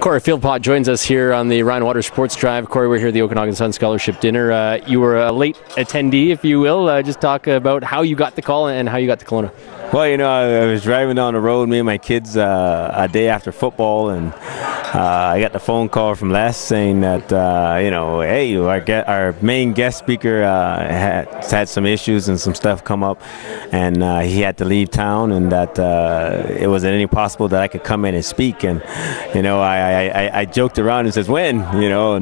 Cory Philpot joins us here on the Ryan Water Sports Drive. Cory, we're here at the Okanagan Sun Scholarship Dinner. You were a late attendee, if you will. Just talk about how you got the call and how you got to Kelowna. Well, I was driving down the road, me and my kids, a day after football, and I got the phone call from Les saying that, hey, our main guest speaker had some issues and some stuff come up, and he had to leave town, and that it wasn't any possible that I could come in and speak. And, I joked around and says, when?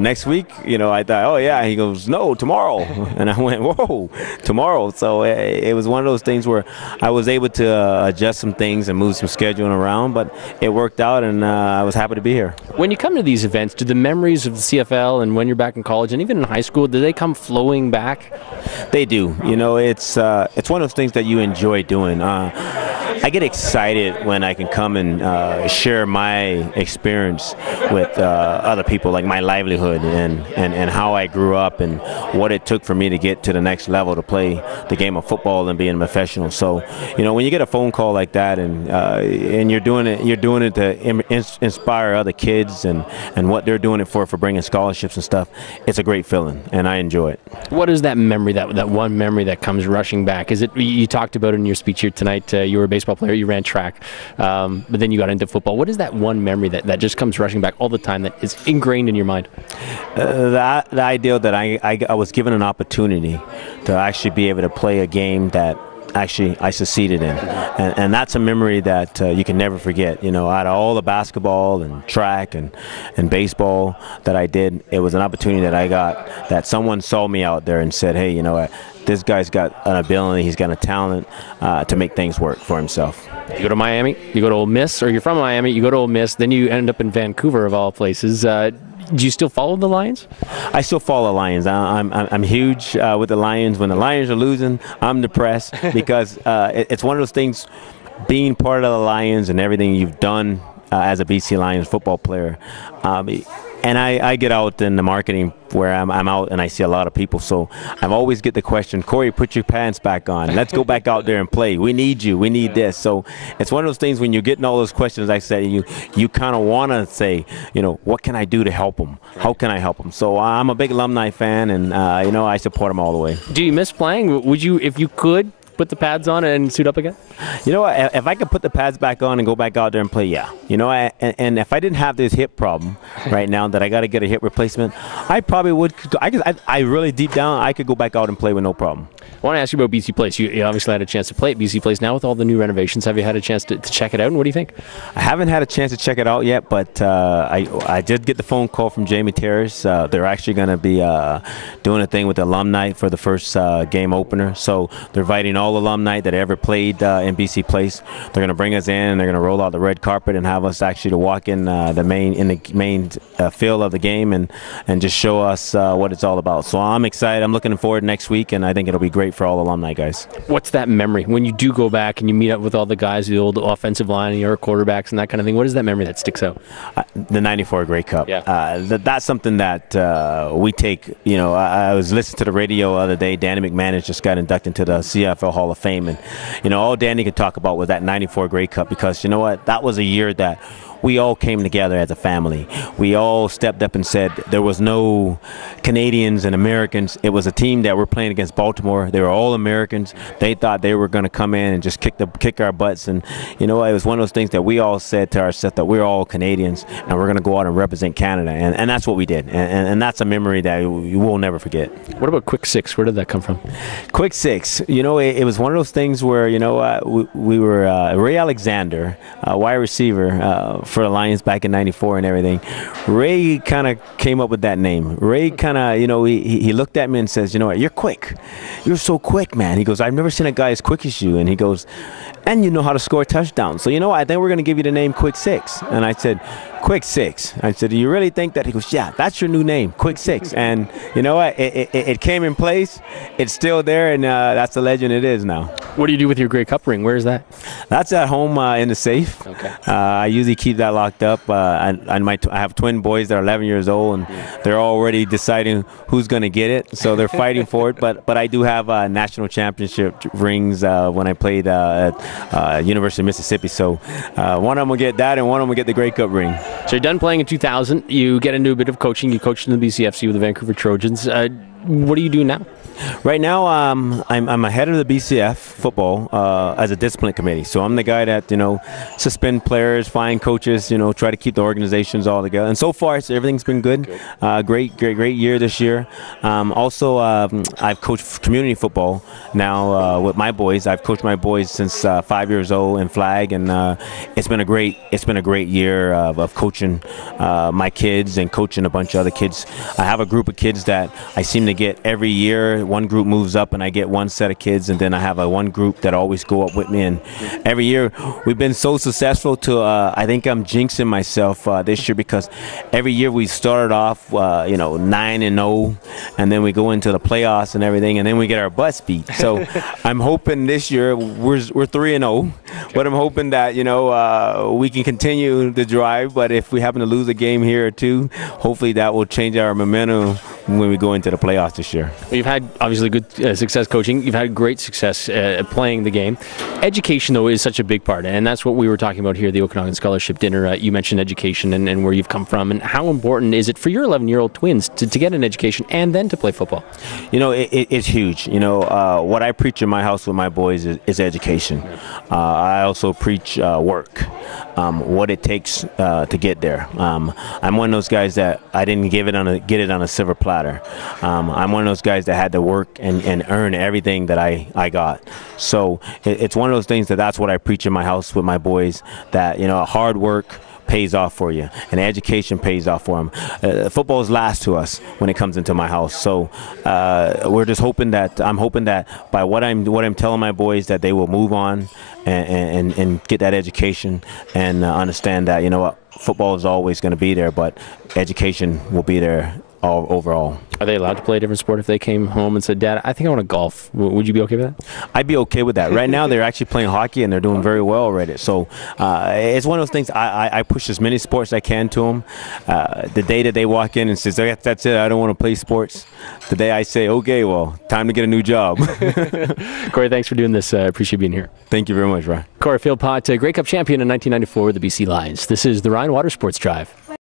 Next week? I thought, oh, yeah. He goes, no, tomorrow. And I went, whoa, tomorrow. So it was one of those things where I was able to adjust some things and move some scheduling around, but it worked out, and I was happy to be here. When you come to these events, do the memories of the CFL and when you're back in college and even in high school, do they come flowing back? They do. It's one of those things that you enjoy doing. I get excited when I can come and share my experience with other people, like my livelihood and how I grew up and what it took for me to get to the next level to play the game of football and being a professional. So, when you get a phone call like that and you're doing it to inspire other kids and what they're doing it for bringing scholarships and stuff, it's a great feeling, and I enjoy it. What is that memory, that one memory that comes rushing back? Is it, you talked about it in your speech here tonight, you were a baseball player, you ran track, but then you got into football. What is that one memory that just comes rushing back all the time that is ingrained in your mind? The idea that I was given an opportunity to actually be able to play a game that actually I succeeded in, and that's a memory that you can never forget. Out of all the basketball and track and baseball that I did, it was an opportunity that I got, that someone saw me out there and said, hey, this guy's got an ability, he's got a talent to make things work for himself. You go to Miami, you go to Ole Miss, or you're from Miami, you go to Ole Miss, then you end up in Vancouver of all places. Do you still follow the Lions? I still follow the Lions. I'm huge with the Lions. When the Lions are losing, I'm depressed because it's one of those things, being part of the Lions and everything you've done as a BC Lions football player. And I get out in the marketing where I'm out and I see a lot of people. So I always get the question, Cory, put your pants back on. Let's go back out there and play. We need you. We need this. So it's one of those things when you're getting all those questions, like I said, you kind of want to say, what can I do to help them? How can I help them? So I'm a big alumni fan, and, I support them all the way. Do you miss playing? Would you, if you could, put the pads on and suit up again? If I could put the pads back on and go back out there and play, yeah. And if I didn't have this hip problem right now that I got to get a hip replacement, I probably would. I really, deep down, I could go back out and play with no problem. I want to ask you about BC Place. You obviously had a chance to play at BC Place. Now with all the new renovations, have you had a chance to check it out, and what do you think? I haven't had a chance to check it out yet, but I did get the phone call from Jamie Terrace. They're actually going to be doing a thing with the alumni for the first game opener. So they're inviting all alumni that ever played in BC Place. They're going to bring us in, and they're going to roll out the red carpet and have us actually to walk in the main field of the game and just show us what it's all about. So I'm excited. I'm looking forward to next week, and I think it'll be great for all alumni guys. What's that memory when you do go back and you meet up with all the guys, the old offensive line and your quarterbacks and that kind of thing? What is that memory that sticks out? The '94 Grey Cup. Yeah. That's something that we take. I was listening to the radio the other day. Danny McManus just got inducted into the CFL Hall of Fame, and all Danny could talk about was that '94 Grey Cup, because you know what, that was a year that we all came together as a family. We all stepped up and said there was no Canadians and Americans. It was a team that were playing against Baltimore. They were all Americans. They thought they were going to come in and just kick our butts. And it was one of those things that we all said to ourselves that we're all Canadians and we're going to go out and represent Canada. And that's what we did. And that's a memory that you will never forget. What about Quick Six? Where did that come from? Quick Six. It was one of those things where we were Ray Alexander, wide receiver for the Lions back in '94 and everything. Ray kind of came up with that name. Ray kind of, he looked at me and says, you're quick. You're so quick, man. He goes, I've never seen a guy as quick as you. And he goes, and you know how to score touchdowns. So, I think we're going to give you the name Quick Six. And I said, Quick Six. I said, do you really think that? He goes, yeah, that's your new name, Quick Six. And you know what? It came in place. It's still there, and that's the legend it is now. What do you do with your Grey Cup ring? Where is that? That's at home in the safe. Okay. I usually keep that locked up. I have twin boys that are 11 years old, and they're already deciding who's going to get it. So they're fighting for it. But I do have national championship rings when I played at University of Mississippi. So one of them will get that, and one of them will get the Grey Cup ring. So you're done playing in 2000. You get into a bit of coaching. You coached in the BCFC with the Vancouver Trojans. What do you do now? Right now, I'm ahead of the BCF football as a discipline committee. So I'm the guy that, suspend players, find coaches, try to keep the organizations all together. And so far, everything's been good. Great year this year. Also, I've coached community football now with my boys. I've coached my boys since 5 years old in flag, and it's been a great year of coaching my kids and coaching a bunch of other kids. I have a group of kids that I seem to get every year. One group moves up and I get one set of kids, and then I have one group that always go up with me. And every year we've been so successful to I think I'm jinxing myself this year, because every year we started off 9-0, and then we go into the playoffs and everything, and then we get our butts beat. So I'm hoping this year we're 3-0, but I'm hoping that we can continue the drive. But if we happen to lose a game here or two, hopefully that will change our momentum when we go into the playoffs this year. You've had obviously good success coaching. You've had great success playing the game. Education, though, is such a big part, and that's what we were talking about here at the Okanagan Scholarship Dinner. You mentioned education and where you've come from, and how important is it for your 11-year-old twins to get an education and then to play football? It's huge. What I preach in my house with my boys is education. I also preach work, what it takes to get there. I'm one of those guys that I didn't get it on a silver platter. I'm one of those guys that had to work and earn everything that I got. So it's one of those things that's what I preach in my house with my boys, that hard work pays off for you, and education pays off for them. Football is last to us when it comes into my house. So I'm hoping that by what I'm telling my boys, that they will move on and get that education and understand that football is always going to be there, but education will be there overall. Are they allowed to play a different sport if they came home and said, "Dad, I think I want to golf"? Would you be okay with that? I'd be okay with that. Right now, they're actually playing hockey, and they're doing very well already. So it's one of those things. I push as many sports as I can to them. The day that they walk in and says, "That's it, I don't want to play sports," the day I say, "Okay, well, time to get a new job." Cory, thanks for doing this. I appreciate being here. Thank you very much, Ryan. Cory Philpot, Grey Cup champion in 1994 with the BC Lions. This is the Ryan Water Sports Drive.